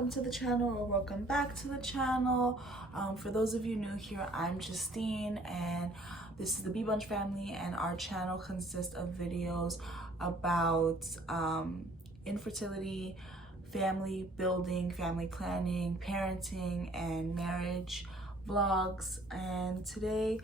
welcome to the channel or welcome back to the channel. For those of you new here, I'm Justine and this is the B Bunch family, and our channel consists of videos about infertility, family building, family planning, parenting, and marriage vlogs. And today,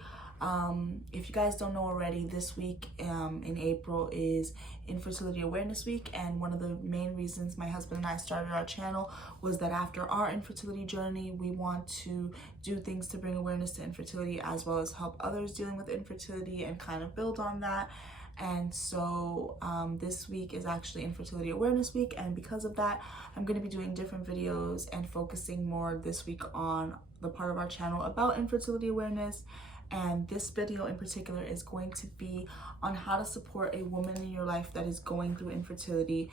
if you guys don't know already, this week in April is Infertility Awareness Week, and one of the main reasons my husband and I started our channel was that after our infertility journey, we want to do things to bring awareness to infertility as well as help others dealing with infertility and kind of build on that. And so this week is actually Infertility Awareness Week, and because of that, I'm going to be doing different videos and focusing more this week on the part of our channel about infertility awareness. And this video in particular is going to be on how to support a woman in your life that is going through infertility.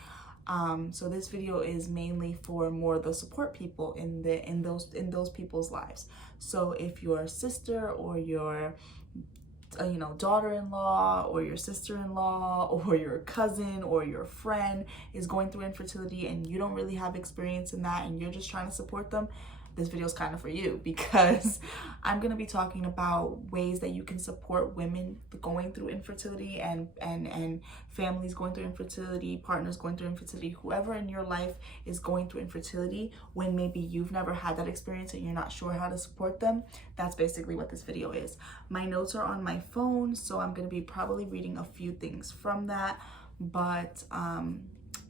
So this video is mainly for more the support people in those people's lives. So if your sister or your daughter-in-law or your sister-in-law or your cousin or your friend is going through infertility and you don't really have experience in that and you're just trying to support them, this video is kind of for you, because I'm going to be talking about ways that you can support women going through infertility and families going through infertility, partners going through infertility, whoever in your life is going through infertility when maybe you've never had that experience and you're not sure how to support them. That's basically what this video is. My notes are on my phone, so I'm going to be probably reading a few things from that, but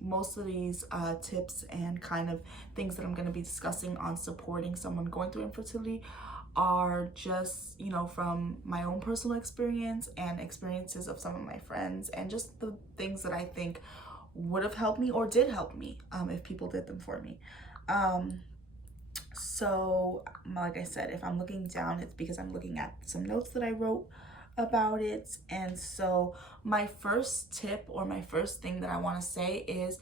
most of these tips and kind of things that I'm going to be discussing on supporting someone going through infertility are just, from my own personal experience and experiences of some of my friends, and just the things that I think would have helped me or did help me if people did them for me. So like I said, if I'm looking down, it's because I'm looking at some notes that I wrote about it. And so my first tip or my first thing that I want to say is,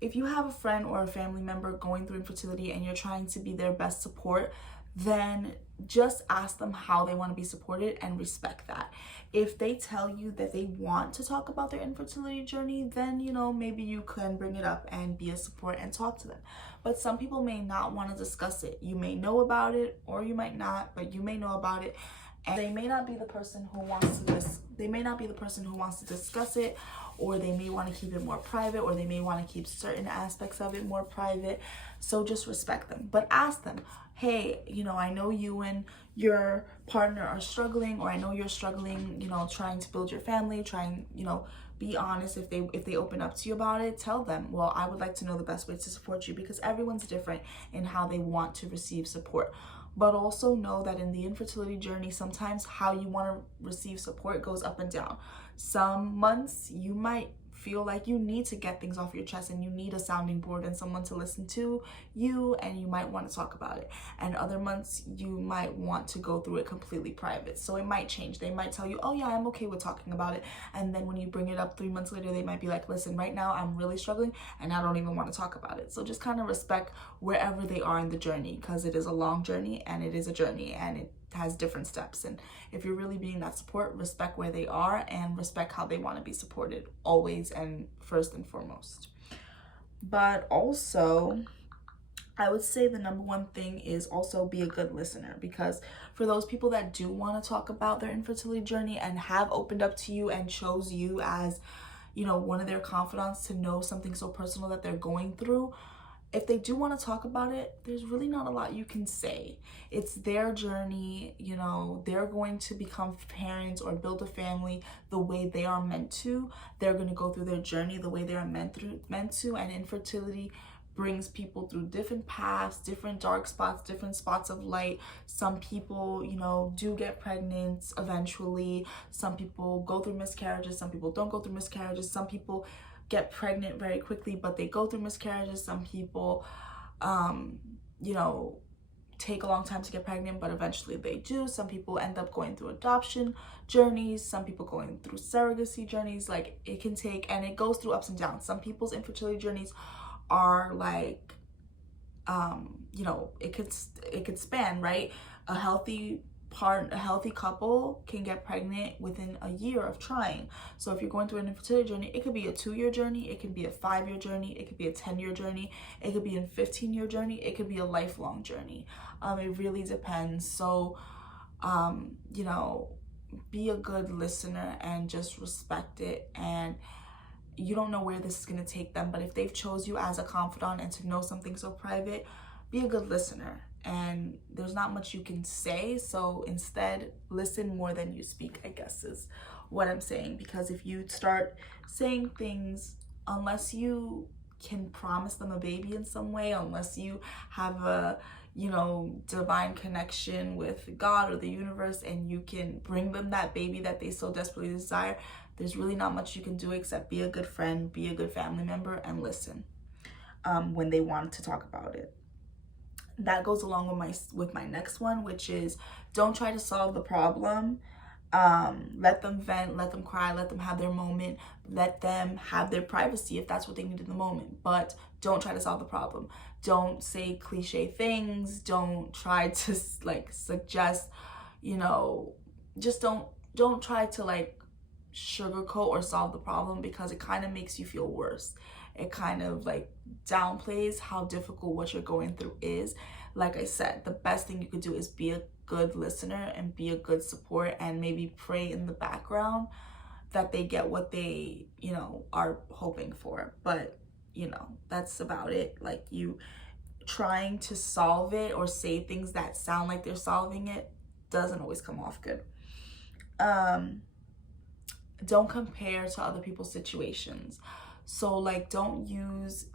if you have a friend or a family member going through infertility and you're trying to be their best support, then just ask them how they want to be supported and respect that. If they tell you that they want to talk about their infertility journey, then maybe you can bring it up and be a support and talk to them. But some people may not want to discuss it. You may know about it or you might not, but you may know about it. And they may not be the person who wants to discuss it, or they may want to keep it more private, or they may want to keep certain aspects of it more private. So just respect them, but ask them, hey, I know you and your partner are struggling, or I know you're struggling, trying to build your family, be honest. If they open up to you about it, tell them, well, I would like to know the best way to support you, because everyone's different in how they want to receive support. But also know that in the infertility journey, sometimes how you want to receive support goes up and down. Some months you might feel like you need to get things off your chest and you need a sounding board and someone to listen to you, and you might want to talk about it. And other months you might want to go through it completely private. So it might change. They might tell you, oh yeah, I'm okay with talking about it. And then when you bring it up 3 months later, they might be like, listen, right now I'm really struggling and I don't even want to talk about it. So just kind of respect wherever they are in the journey, because it is a long journey and it is a journey and it has different steps. And if you're really being that support, respect where they are and respect how they want to be supported, always and first and foremost. But also, I would say the number one thing is also be a good listener, because for those people that do want to talk about their infertility journey and have opened up to you and chose you as one of their confidants to know something so personal that they're going through, if they do want to talk about it, there's really not a lot you can say. It's their journey. They're going to become parents or build a family the way they are meant to. They're going to go through their journey the way they are meant to. And infertility brings people through different paths, different dark spots, different spots of light. Some people, do get pregnant eventually. Some people go through miscarriages. Some people don't go through miscarriages. Some people get pregnant very quickly, but they go through miscarriages. Some people, take a long time to get pregnant, but eventually they do. Some people end up going through adoption journeys. Some people going through surrogacy journeys. Like, it can take, and it goes through ups and downs. Some people's infertility journeys are like, it could span, right? A healthy a healthy couple can get pregnant within a year of trying. So if you're going through an infertility journey, it could be a 2-year journey, it could be a 5-year journey, it could be a 10-year journey, it could be a 15-year journey, it could be a lifelong journey. It really depends. So, you know, be a good listener and just respect it. And you don't know where this is going to take them, but if they've chose you as a confidant and to know something so private, be a good listener. And there's not much you can say, so instead listen more than you speak, I guess is what I'm saying. Because if you start saying things, unless you can promise them a baby in some way, unless you have a, you know, divine connection with God or the universe, and you can bring them that baby that they so desperately desire, there's really not much you can do except be a good friend, be a good family member, and listen when they want to talk about it. That goes along with my next one, which is don't try to solve the problem. Let them vent, let them cry, let them have their moment, let them have their privacy if that's what they need in the moment, but don't try to solve the problem. Don't say cliche things, don't try to like suggest, you know, just don't try to like sugarcoat or solve the problem, because it kind of makes you feel worse. It kind of like downplays how difficult what you're going through is. Like I said, the best thing you could do is be a good listener and be a good support, and maybe pray in the background that they get what they, you know, are hoping for. But, you know, that's about it. Like, you trying to solve it or say things that sound like they're solving it doesn't always come off good. Don't compare to other people's situations. So like, don't use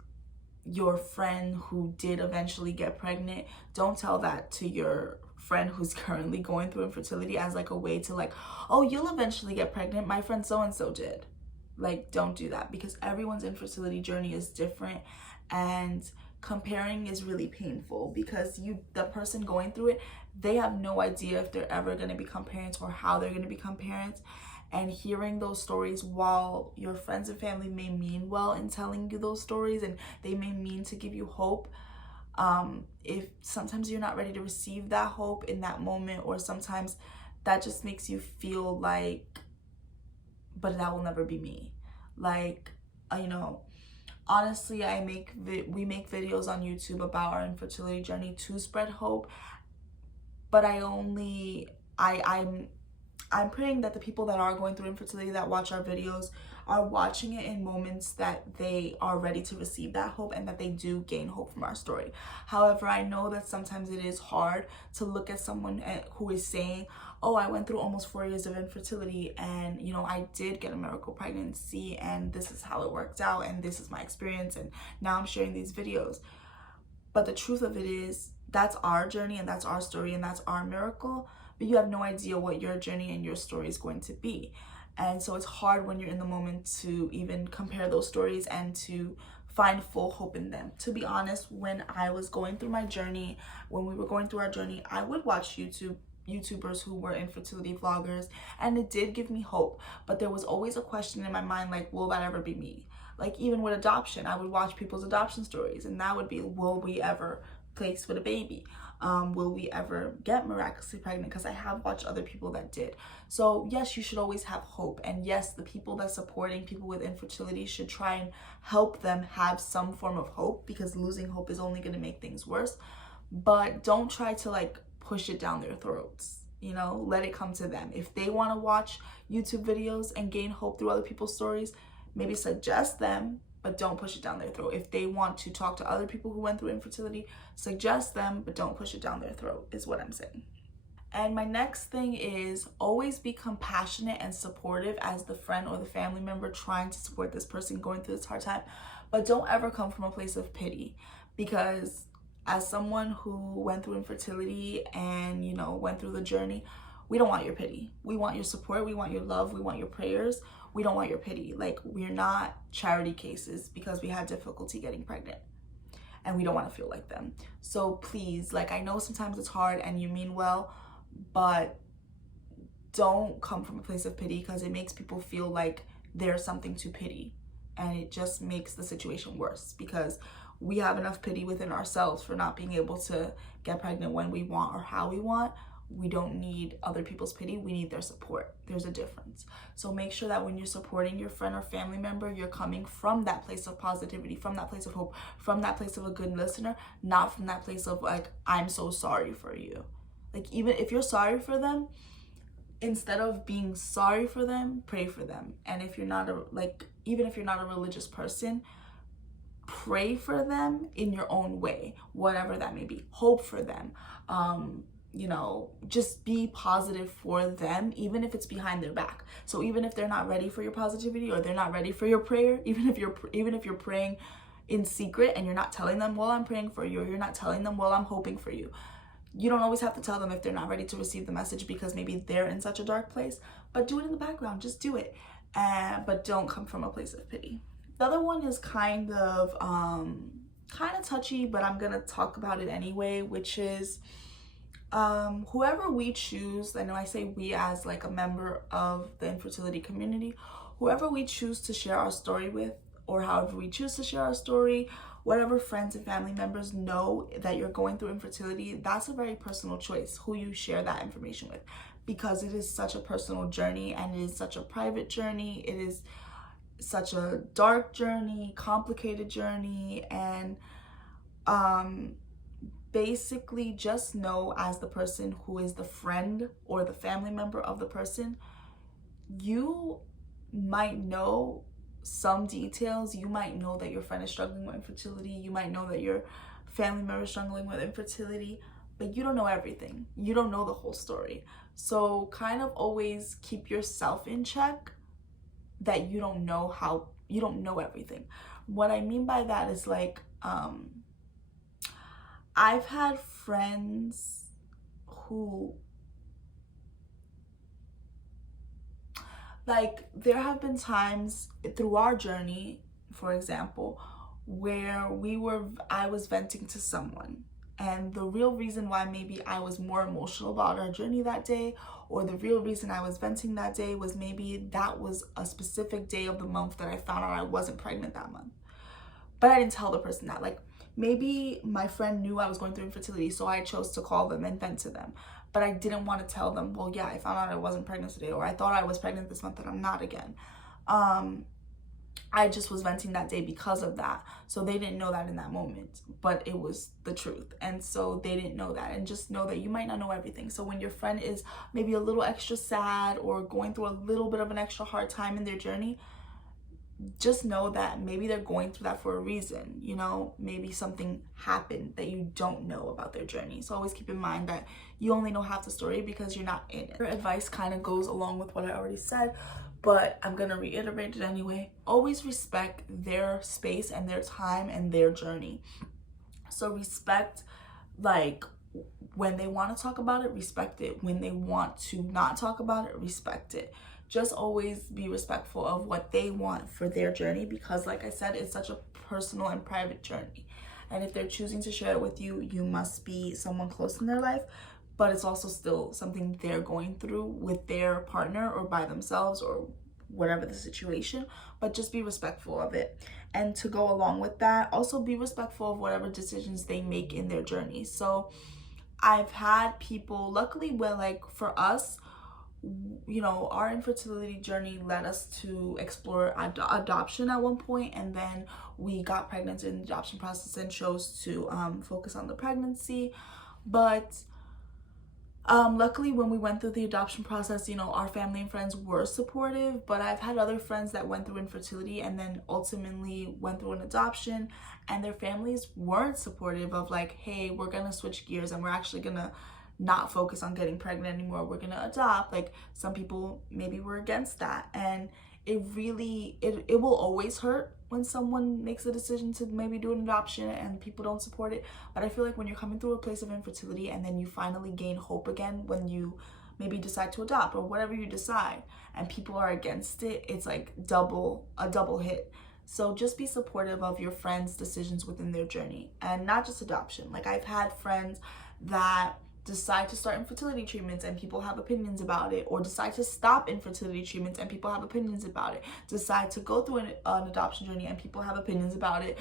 your friend who did eventually get pregnant, don't tell that to your friend who's currently going through infertility as like a way to like, oh, you'll eventually get pregnant, my friend so and so did. Like, don't do that, because everyone's infertility journey is different, and comparing is really painful, because the person going through it, they have no idea if they're ever going to become parents or how they're going to become parents. And hearing those stories, while your friends and family may mean well in telling you those stories and they may mean to give you hope, if sometimes you're not ready to receive that hope in that moment, or sometimes that just makes you feel like, but that will never be me. Like, you know, honestly, we make videos on YouTube about our infertility journey to spread hope, but I'm praying that the people that are going through infertility that watch our videos are watching it in moments that they are ready to receive that hope, and that they do gain hope from our story. However, I know that sometimes it is hard to look at someone who is saying, oh, I went through almost 4 years of infertility, and, you know, I did get a miracle pregnancy, and this is how it worked out, and this is my experience, and now I'm sharing these videos. But the truth of it is, that's our journey, and that's our story, and that's our miracle. But you have no idea what your journey and your story is going to be. And so it's hard when you're in the moment to even compare those stories and to find full hope in them. To be honest, when I was going through my journey, when we were going through our journey, I would watch YouTubers who were infertility vloggers, and it did give me hope. But there was always a question in my mind, like, will that ever be me? Like, even with adoption, I would watch people's adoption stories, and that would be, will we ever place with a baby? Will we ever get miraculously pregnant? Because I have watched other people that did. So yes, you should always have hope. And yes, the people that supporting people with infertility should try and help them have some form of hope, because losing hope is only going to make things worse. But don't try to like push it down their throats. You know, let it come to them. If they want to watch YouTube videos and gain hope through other people's stories, maybe suggest them, but don't push it down their throat. If they want to talk to other people who went through infertility, suggest them, but don't push it down their throat, is what I'm saying. And my next thing is always be compassionate and supportive as the friend or the family member trying to support this person going through this hard time. But don't ever come from a place of pity, because as someone who went through infertility and, you know, went through the journey, we don't want your pity. We want your support. We want your love. We want your prayers. We don't want your pity. Like, we're not charity cases because we had difficulty getting pregnant, and we don't want to feel like them. So please, like, I know sometimes it's hard and you mean well, but don't come from a place of pity, because it makes people feel like there's something to pity, and it just makes the situation worse, because we have enough pity within ourselves for not being able to get pregnant when we want or how we want. we don't need other people's pity, we need their support. There's a difference. So make sure that when you're supporting your friend or family member, you're coming from that place of positivity, from that place of hope, from that place of a good listener, not from that place of like, I'm so sorry for you. Like, even if you're sorry for them, instead of being sorry for them, pray for them. And if you're not even if you're not a religious person, pray for them in your own way, whatever that may be. Hope for them. Just be positive for them, even if it's behind their back. So even if they're not ready for your positivity, or they're not ready for your prayer, even if you're praying in secret and you're not telling them, well, I'm praying for you, or you're not telling them, well, I'm hoping for you. You don't always have to tell them if they're not ready to receive the message, because maybe they're in such a dark place, but do it in the background. Just do it. But don't come from a place of pity. The other one is kind of touchy, but I'm gonna talk about it anyway, which is whoever we choose. I know I say we as like a member of the infertility community, whoever we choose to share our story with, or however we choose to share our story, whatever friends and family members know that you're going through infertility, that's a very personal choice, who you share that information with, because it is such a personal journey, and it is such a private journey. It is such a dark journey, complicated journey, and basically just know, as the person who is the friend or the family member of the person, you might know some details. You might know that your friend is struggling with infertility. You might know that your family member is struggling with infertility, but you don't know everything. You don't know the whole story. So kind of always keep yourself in check, that you don't know everything. What I mean by that is like, I've had friends who, like, there have been times through our journey, for example, where I was venting to someone, and the real reason why maybe I was more emotional about our journey that day, or the real reason I was venting that day, was maybe that was a specific day of the month that I found out I wasn't pregnant that month. But I didn't tell the person that. Like, maybe my friend knew I was going through infertility, so I chose to call them and vent to them. But I didn't want to tell them, well, yeah, I found out I wasn't pregnant today, or I thought I was pregnant this month and I'm not again. I just was venting that day because of that. So they didn't know that in that moment, but it was the truth. And so they didn't know that. And just know that you might not know everything. So when your friend is maybe a little extra sad, or going through a little bit of an extra hard time in their journey, just know that maybe they're going through that for a reason. Maybe something happened that you don't know about their journey. So always keep in mind that you only know half the story because you're not in it. Your advice kind of goes along with what I already said, but I'm gonna reiterate it anyway. Always respect their space and their time and their journey. So respect, like, when they want to talk about it, respect it. When they want to not talk about it, respect it. Just always be respectful of what they want for their journey, because like I said, it's such a personal and private journey. And if they're choosing to share it with you, you must be someone close in their life, but it's also still something they're going through with their partner or by themselves, or whatever the situation. But just be respectful of it. And to go along with that, also be respectful of whatever decisions they make in their journey. So I've had people, luckily, well, like for us, our infertility journey led us to explore adoption at one point, and then we got pregnant in the adoption process and chose to focus on the pregnancy. But luckily, when we went through the adoption process, our family and friends were supportive. But I've had other friends that went through infertility and then ultimately went through an adoption, and their families weren't supportive of, like, hey, we're gonna switch gears and we're actually gonna not focus on getting pregnant anymore, we're gonna adopt. Like, some people maybe were against that, and it will always hurt when someone makes a decision to maybe do an adoption and people don't support it. But I feel like when you're coming through a place of infertility and then you finally gain hope again when you maybe decide to adopt, or whatever you decide, and people are against it, it's like a double hit. So just be supportive of your friends' decisions within their journey, and not just adoption. Like, I've had friends that decide to start infertility treatments and people have opinions about it, or decide to stop infertility treatments and people have opinions about it, decide to go through an adoption journey and people have opinions about it,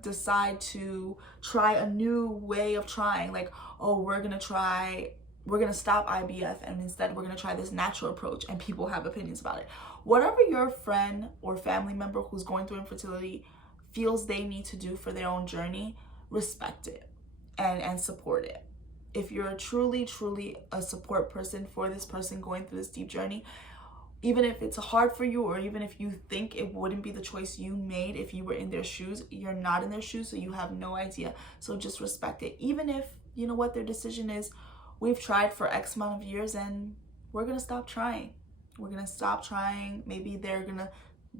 decide to try a new way of trying, like, oh, we're gonna try we're going to stop IVF and instead we're going to try this natural approach, and people have opinions about it. Whatever your friend or family member who's going through infertility feels they need to do for their own journey, respect it and support it. If you're truly a support person for this person going through this deep journey, even if it's hard for you, or even if you think it wouldn't be the choice you made if you were in their shoes, you're not in their shoes, so you have no idea. So just respect it. Even if, you know what, their decision is, we've tried for X amount of years and we're going to stop trying. We're going to stop trying. Maybe they're going to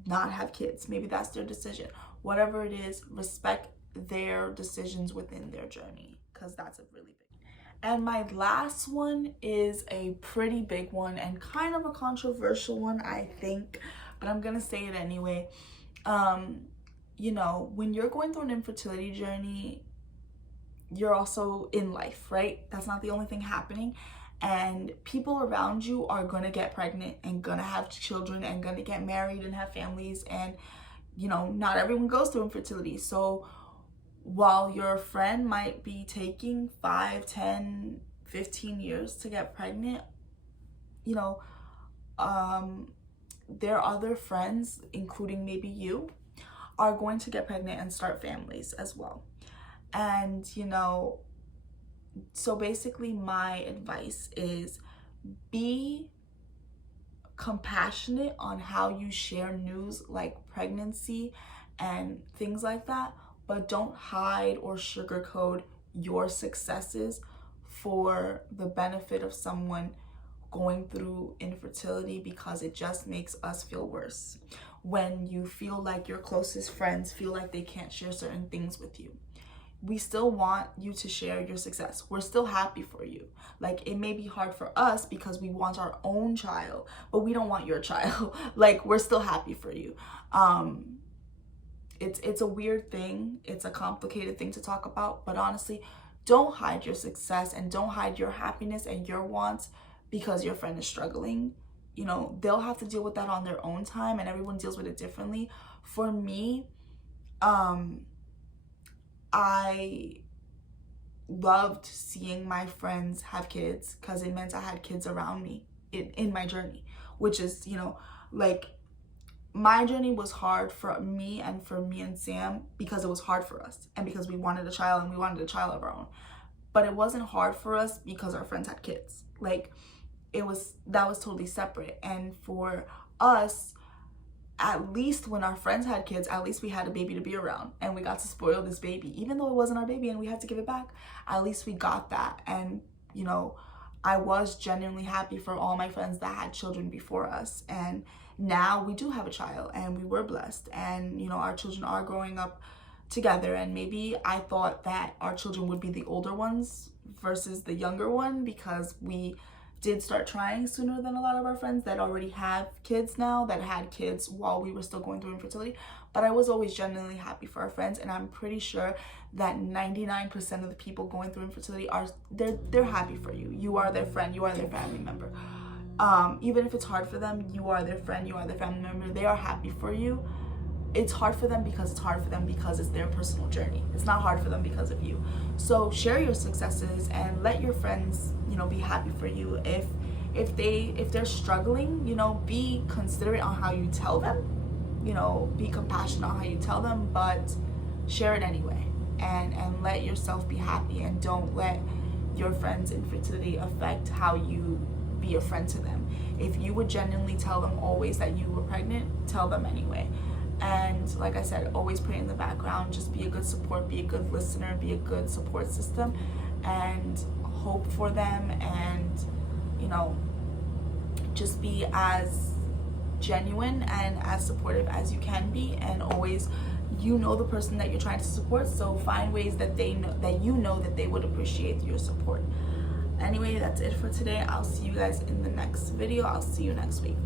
not have kids. Maybe that's their decision. Whatever it is, respect their decisions within their journey, because that's a really big. And my last one is a pretty big one and kind of a controversial one, I think, but I'm gonna say it anyway. You know, when you're going through an infertility journey, you're also in life, right? That's not the only thing happening. And people around you are gonna get pregnant and gonna have children and gonna get married and have families. And, you know, not everyone goes through infertility. So while your friend might be taking 5, 10, 15 years to get pregnant, you know, their other friends, including maybe you, are going to get pregnant and start families as well. And, you know, so basically my advice is be compassionate on how you share news like pregnancy and things like that, but don't hide or sugarcoat your successes for the benefit of someone going through infertility, because it just makes us feel worse when you feel like your closest friends feel like they can't share certain things with you. We still want you to share your success. We're still happy for you. Like, it may be hard for us because we want our own child, but we don't want your child. Like, we're still happy for you. It's a weird thing. It's a complicated thing to talk about, but honestly, don't hide your success and don't hide your happiness and your wants because your friend is struggling. You know, they'll have to deal with that on their own time, and everyone deals with it differently. For me, I loved seeing my friends have kids because it meant I had kids around me in my journey, which is, you know, like, my journey was hard for me and Sam because it was hard for us and because we wanted a child and we wanted a child of our own. But it wasn't hard for us because our friends had kids. Like, that was totally separate. And for us, at least when our friends had kids, at least we had a baby to be around and we got to spoil this baby. Even though it wasn't our baby and we had to give it back, at least we got that. And, you know, I was genuinely happy for all my friends that had children before us. And now we do have a child and we were blessed. And, you know, our children are growing up together. And maybe I thought that our children would be the older ones versus the younger one because we did start trying sooner than a lot of our friends that already have kids now, that had kids while we were still going through infertility. But I was always genuinely happy for our friends, and I'm pretty sure that 99% of the people going through infertility they're happy for you. You are their friend, you are their family member. Even if it's hard for them, you are their friend, you are their family member. They are happy for you. It's hard for them because it's their personal journey. It's not hard for them because of you. So share your successes and let your friends, you know, be happy for you. If they're struggling, you know, be considerate on how you tell them. You know, be compassionate on how you tell them, but share it anyway. And let yourself be happy, and don't let your friends' infertility affect how you be a friend to them. If you would genuinely tell them always that you were pregnant, tell them anyway. And like I said, always pray in the background. Just be a good support, be a good listener, be a good support system, and hope for them. And, you know, just be as genuine and as supportive as you can be. And always, you know, the person that you're trying to support, so find ways that they know that you know that they would appreciate your support. Anyway, that's it for today. I'll see you guys in the next video. I'll see you next week.